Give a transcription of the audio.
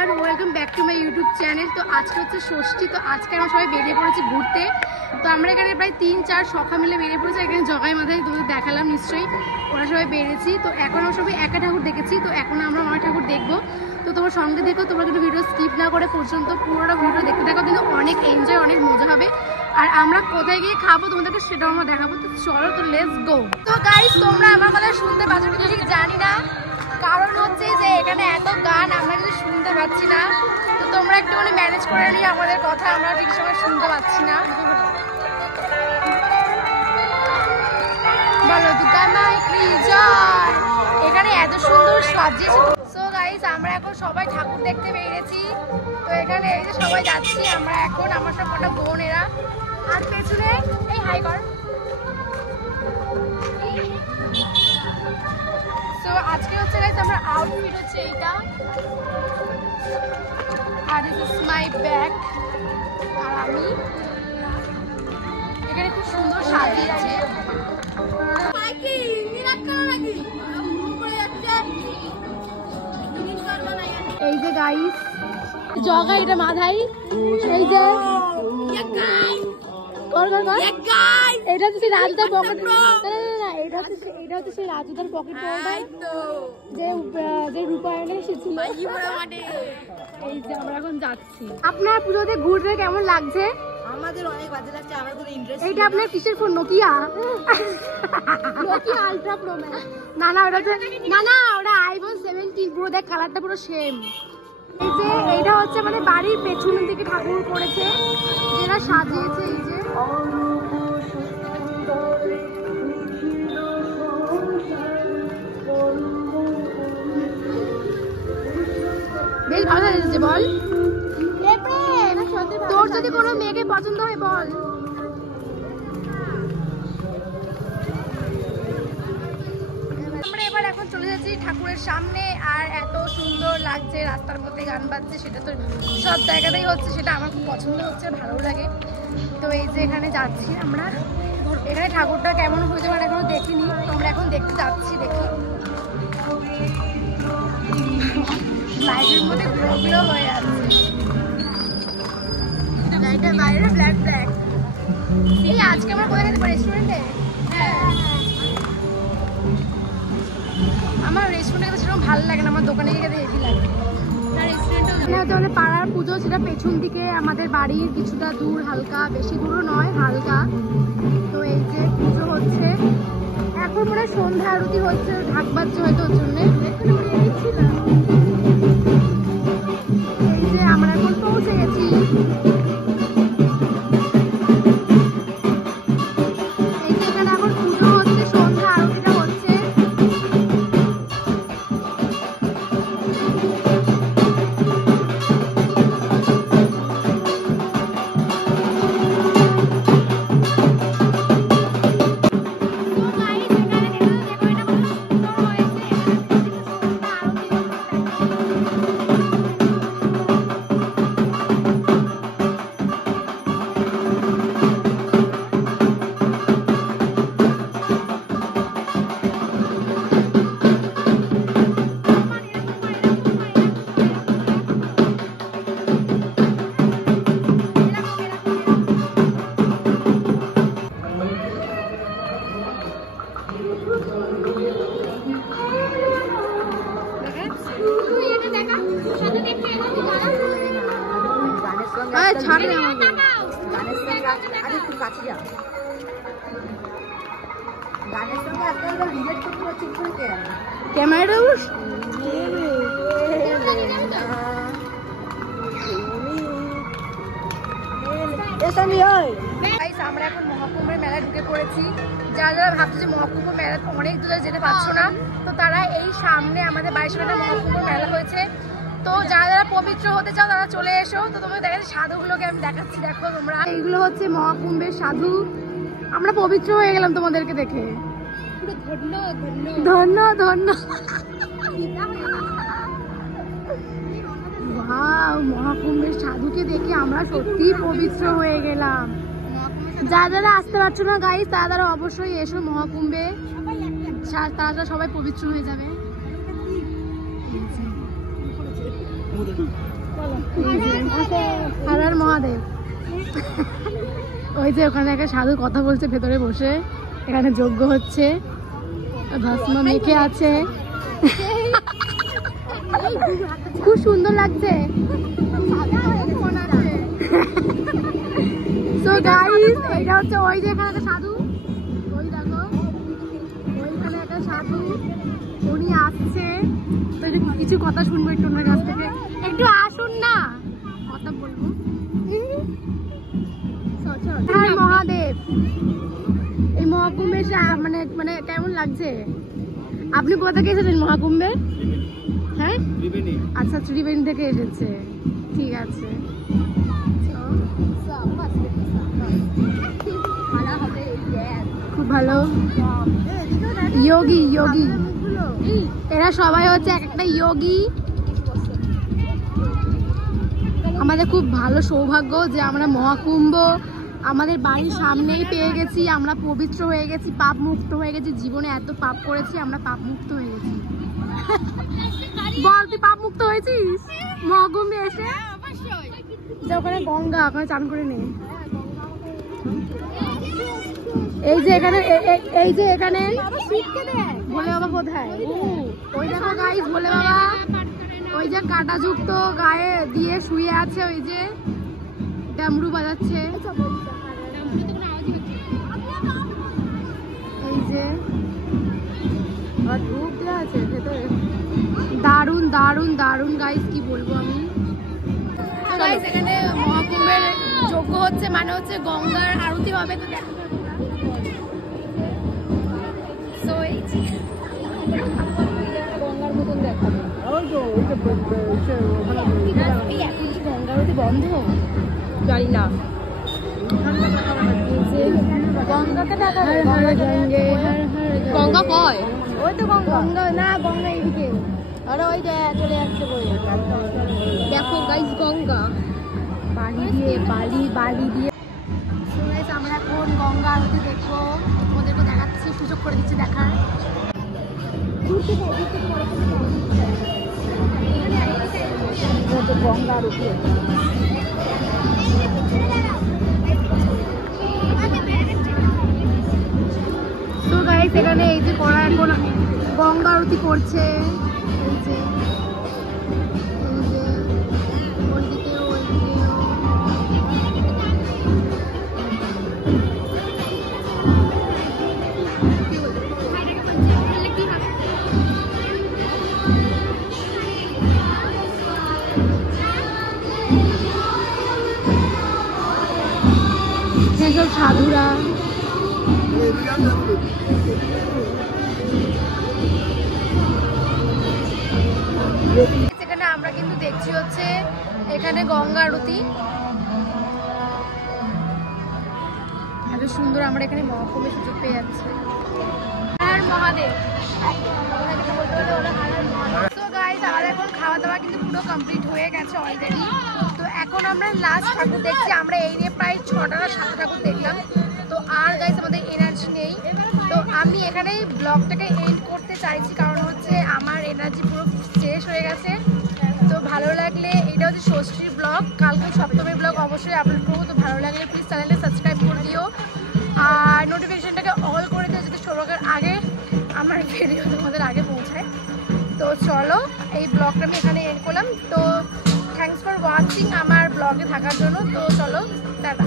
Everyone, welcome back to my YouTube channel. তো আজকে হচ্ছে ষষ্ঠী, তো আজকে আমরা সবাই বেরিয়ে পড়েছি ঘুরতে। তো আমরা এখানে প্রায় 3-4 সখা মিলে বেরিয়ে পড়েছি। এখানে জগাই মাথায় তোমাদের দেখালাম নিশ্চয়ই, ওরা সবাই বেরিয়েছি। তো এখন আমরা সবাই একা ঠাকুর দেখেছি, তো এখন আমরা অনেক ঠাকুর দেখবো। তো তোমার সঙ্গে দেখো, তোমরা কিন্তু ভিডিও স্কিপ না করে পর্যন্ত পুরোটা ভিডিও দেখতে থাকো, কিন্তু অনেক এনজয়, অনেক মজা হবে। আর আমরা কোথায় গিয়ে খাবো তোমাদেরকে সেটাও আমরা দেখাবো। তো চলো, তো লেটস গো। তো গাইস, তোমরা আমার কথা শুনতে পাচ্ছ কিন্তু ঠিক জানি না, কারণ হচ্ছে যে এখানে এত গান আমরা কিছু শুনতে পাচ্ছি না। তো তোমরা একটুখানি ম্যানেজ করে নিয়ে আমাদের কথা, আমরা ঠিক সময় শুনতে পাচ্ছি না। বলো দুর্গা মায়ের কি জয়। এখানে এত সুন্দর সাজিয়েছে। সো গাইস, আমরা এখন সবাই ঠাকুর দেখতে বেরিয়েছি। তো এখানে এই যে সবাই যাচ্ছি আমরা এখন, আমার সব কটা বোনেরা। আর পেছনে এই হাই কর। তো আজকে হচ্ছে গাইস আমার আউটফিট হচ্ছে এইটা, আর দিস ইজ মাই ব্যাগ। আর আমি এখানে খুব সুন্দর সাজিয়েছে। এই যে গাইস জগা, এটা মাথায় এই যে এটা হচ্ছে সেই রাজুদার পকেট। না, এটা হচ্ছে সেই রাজুদার পকেট যে রূপায়ণে এসেছিল। এই যে আমরা এখন যাচ্ছি। আপনার পুজোতে ঘুরতে কেমন লাগছে? আমাদের অনেক বাজে লাগছে, আমার কোনো ইন্টারেস্ট। এইটা আপনার কিসের phone? Nokia ultra pro max? না, ওটা আইফোন 17 পুরো। দেখ কালারটা পুরো সেম। এই যে এইটা হচ্ছে মানে বাড়ির পেছনের দিকে ঠাকুর করেছে, যেটা সাজিয়েছে। এই যে বেশ ভালো লেগেছে। বল, তোর যদি কোনো মেয়েকে পছন্দ হয় বল। আমরা এবার এখন চলে যাচ্ছি ঠাকুরের সামনে। আর এত সুন্দর লাগছে, রাস্তার মধ্যে গান বাজছে, সেটা তো সব জায়গাতেই হচ্ছে, সেটা আমার খুব পছন্দ হচ্ছে, ভালো লাগে। তো এই যে এখানে যাচ্ছি আমরা। এখানে ঠাকুরটা কেমন হয়েছে মানে এখনো দেখিনি, আমরা এখন দেখতে যাচ্ছি। দেখি লাইটের মধ্যে গ্লো হয়ে যাচ্ছে, লাইটের বাইরে ব্ল্যাক। এই আজকে আমরা কোথায় খেতে পারি? রেস্টুরেন্টে? হ্যাঁ, আমার রেস্টুরেন্টে খেতে সেরকম ভালো লাগে না, আমার দোকানে গিয়ে খেতে হেভি লাগে। তাহলে পাড়ার পুজো, সেটা পেছন দিকে আমাদের বাড়ির কিছুটা দূর, হালকা, বেশি দূরও নয়, হালকা। তো এই যে পুজো হচ্ছে এখন, মনে হয় সন্ধ্যা আরতি হচ্ছে, ঢাক বাজছে হয়তো ওর জন্যে। এই যে আমরা এখন পৌঁছে গেছি। আমরা এখন মহাকুম্ভের মেলায় ঢুকে পড়েছি। যারা ভাবছে যে মহাকুম্ভ মেলা অনেক দূরে যেতে পারছো না, তো তারা এই সামনে আমাদের 22 মিনিটের মহাকুম্ভ মেলা হয়েছে। তো যারা পবিত্র হতে চাও তারা চলে এসো। তো তোমরা দেখাচ্ছি সাধুগুলোকে আমি দেখাচ্ছি, দেখো তোমরা। এইগুলো হচ্ছে মহাকুম্ভের সাধু। আমরা পবিত্র হয়ে গেলাম তোমাদেরকে দেখে। ধন্য মহাকুম্ভের সাধুকে দেখে আমরা সত্যি পবিত্র হয়ে গেলাম। যারা আসতে পারছো না গাইস, তারা অবশ্যই এসো মহাকুম্ভে, তারা সবাই পবিত্র হয়ে যাবে। হর হর মহাদেব। ওই যে ওখানে একটা সাধু কথা বলছে ভেতরে বসে, এখানে যজ্ঞ হচ্ছে, ভস্ম মেখে আছে, খুব সুন্দর লাগছে। সো গাইস, এটা হচ্ছে ওই যে এখানে একটা সাধু, ওই দেখো ওইখানে একটা সাধু, উনি আসছে। তো কিছু কথা শুনবো একটু ওনার কাছ থেকে, একটু আসুন না, কথা বলবো। হর মহাদেব। এই মহাকুম্ভে মানে মানে কেমন লাগছে? আপনি কোথা থেকে এসেছেন মহাকুম্ভে? হ্যাঁ, আচ্ছা, ত্রিবেণী থেকে এসেছে, ঠিক আছে। খুব ভালো। যোগী যোগী, এরা সবাই হচ্ছে এক একটা যোগী। আমাদের খুব ভালো সৌভাগ্য যে আমরা মহাকুম্ভ আমাদের বাড়ির সামনেই পেয়ে গেছি। আমরা পবিত্র হয়ে গেছি, পাপ মুক্ত হয়ে গেছি। জীবনে এত পাপ করেছি, আমরা পাপ মুক্ত হয়ে গেছি। বল, তুই পাপ মুক্ত হয়েছিস মহাকুম্ভে এসে? যে ওখানে গঙ্গা, ওখানে চান করে নে। এই যে এখানে, এই যে এখানে ভোলে বাবা কোথায়? ওই দেখো গাইস, ভোলে বাবা ওই যে কাঁটাযুক্ত গায়ে দিয়ে শুয়ে আছে, ওই যে ডামরু বাজাচ্ছে। এই যে ধূপ দেওয়া আছে ভেতরে, দারুন দারুন দারুন গাইস, কি বলবো আমি। গাইস, এখানে মহাকুম্ভের যজ্ঞ হচ্ছে, মানে হচ্ছে গঙ্গার আরতি হবে। তো দেখো গঙ্গার মতন দেখাবে। এখন কি গঙ্গা আরতি বন্ধ? জানি না। গঙ্গাকে দেখা যায়, গঙ্গা কয়? ওই তো গঙ্গা না, গঙ্গা এইদিকে। আরে ওই যে চলে যাচ্ছে, দেখো গাইস গঙ্গা, বালি দিয়ে বালি দিয়ে। আমরা এখন গঙ্গা আরতি দেখবো, ওদেরকে দেখাচ্ছি, সুযোগ করে দিচ্ছি দেখার। গঙ্গা আরতি তো গাইস, এখানে এই যে করা এখন গঙ্গা আরতি করছে। এই যে ওইদিকেও ওইদিকেও সেসব সাধুরা। সেখানে আমরা কিন্তু দেখছি হচ্ছে এখানে গঙ্গা আরতি, এত সুন্দর। আমরা এখানে মহাকুম্ভের সুযোগ পেয়ে যাচ্ছি। হর মহাদেব। তো গাইস, আমাদের এখন খাওয়া দাওয়া কিন্তু পুরো কমপ্লিট হয়ে গেছে অলরেডি। তো এখন আমরা লাস্ট ঠাকুর দেখছি। আমরা এই নিয়ে প্রায় 6টা না 7টা ঠাকুর দেখলাম। তো আর গাইস আমাদের এনার্জি নেই। তো আমি এখানেই ব্লগটাকে এন্ড করতে চাইছি, কারণ হচ্ছে আমার এনার্জি পুরো শেষ হয়ে গেছে। তো ভালো লাগলে, এটা হচ্ছে ষষ্ঠীর ব্লগ, কালকে সপ্তমীর ব্লগ অবশ্যই আপলোড করবো। তো ভালো লাগলে প্লিজ চ্যানেলটা সাবস্ক্রাইব করে দিও, আর নোটিফিকেশনটাকে অল করে দিও, যাতে সবার আগে আমার ভিডিও তোমাদের আগে পৌঁছায়। তো চলো, এই ব্লগটা আমি এখানে এন্ড করলাম। তো থ্যাংকস ফর ওয়াচিং আমার ব্লগে থাকার জন্য। তো চলো, টাটা।